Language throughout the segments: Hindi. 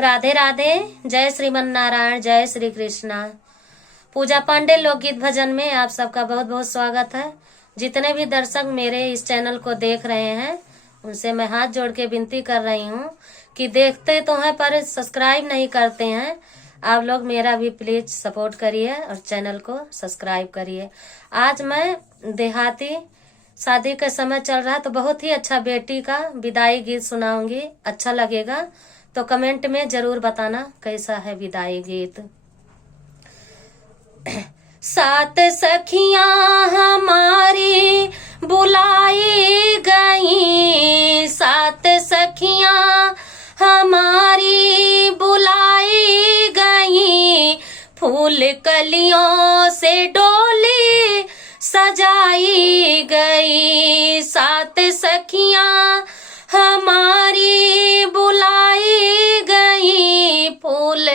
राधे राधे। जय श्रीमन नारायण, जय श्री कृष्णा। पूजा पांडे लोकगीत भजन में आप सबका बहुत बहुत स्वागत है। जितने भी दर्शक मेरे इस चैनल को देख रहे हैं उनसे मैं हाथ जोड़ के विनती कर रही हूँ कि देखते तो हैं पर सब्सक्राइब नहीं करते हैं। आप लोग मेरा भी प्लीज सपोर्ट करिए और चैनल को सब्सक्राइब करिए। आज मैं देहाती शादी का समय चल रहा है तो बहुत ही अच्छा बेटी का विदाई गीत सुनाऊंगी। अच्छा लगेगा तो कमेंट में जरूर बताना कैसा है विदाई गीत। सात सखियां हमारी बुलाई गई, सात सखियां हमारी बुलाई गई, फूल कलियों से डोली सजाई गई। सात सखियां हमारी बुलाई गई, फूल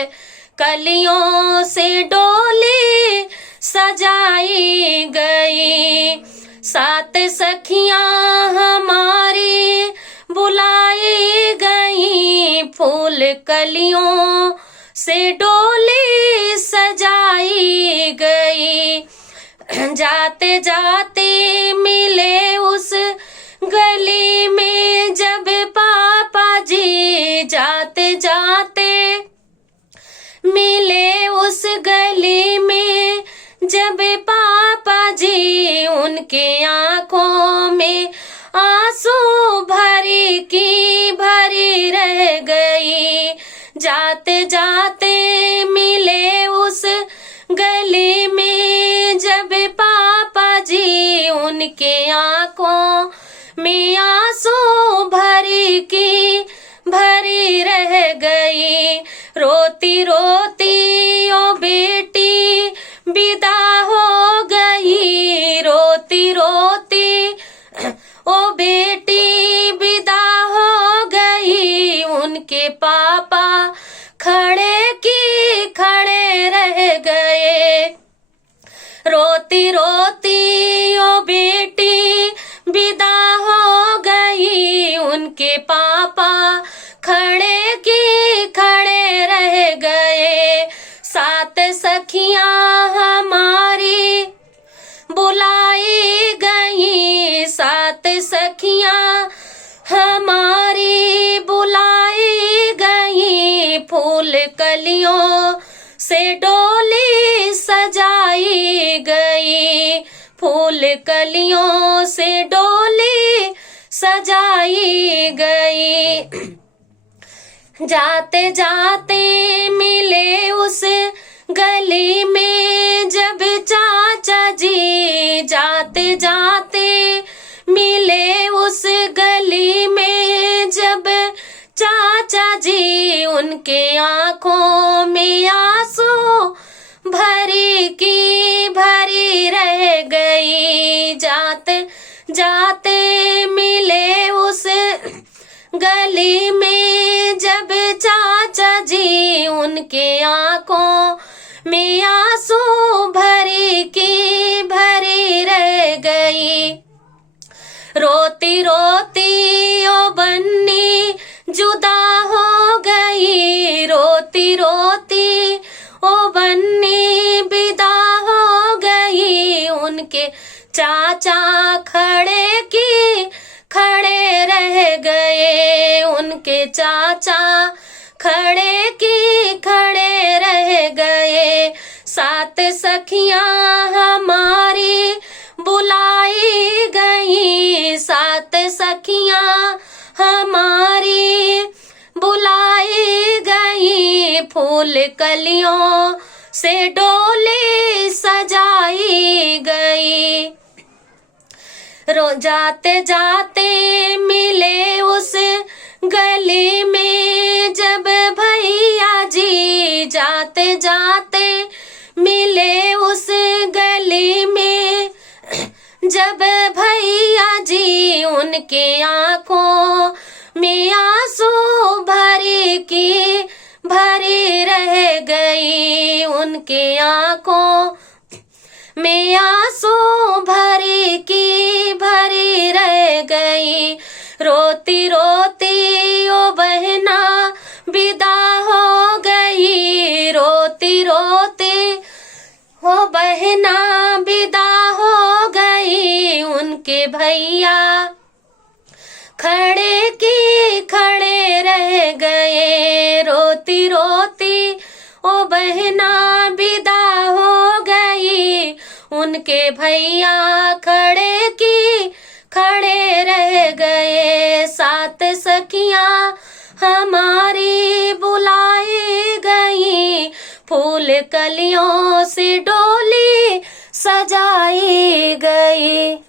कलियों से डोली सजाई गई। सात सखियां हमारी बुलाई गई, फूल कलियों से डोली सजाई गई। जाते जाते मिले उस गली में जब पापा जी, जाते जाते मिले उस गली में जब पापा जी, उनके आंखों में आंसू भरी की भरी रह गई। जाते जाते मिले उस गली में जब पापा जी, उनके आंखों में आंसू भरी की भरी रह गई। रोती रोती ओ बेटी विदा हो गई, रोती रोती ओ बेटी विदा हो गई। उनके पापा खड़े की खड़े रह गए। रोती रोती ओ बेटी विदा हो गई, उनके पापा खड़े की खड़े रह गए। सात सखियां हमारी बुलाई गई, सात सखियां हमारी बुलाई गई, फूल कलियों से डोली सजाई गई, फूल कलियों से डोली सजाई गई। जाते जाते मिले उस गली में जब चाचा जी, जाते जाते मिले उस गली में जब चाचा जी, उनके आंखों में आंसू भरी की भरी रह गई। जाते जाते मिले उस गली में जब चाचा जी, उनके आंखों में आंसू भरी की भरी रह गई। रोती रोती ओ बन्नी जुदा हो गई, रोती रोती ओ बन्नी विदा हो गई। उनके चाचा खड़े की खड़े रह गए, उनके चाचा खड़े की खड़े रह गए। सात सखियां हमारी बुलाई गई, सात सखियां हमारी बुलाई गई, फूल कलियों से डोली सजाई गई। जाते जाते मिले उस गली में जब भैया जी, जाते जाते मिले उस गली में जब भैया जी, उनके आंखों में आंसू भरी की भरी रह गई, उनके आंखों में आंसू भरी की भरी रह गई। रोती रोती ओ बहना विदा हो बहना विदा हो गई, उनके भैया खड़े की खड़े रह गए, रोती रोती ओ बहना विदा हो गई, उनके भैया खड़े की खड़े रह गए। सात सखियां हमारी बुलाई गई, फूल कलियों से डोली सजाई गई।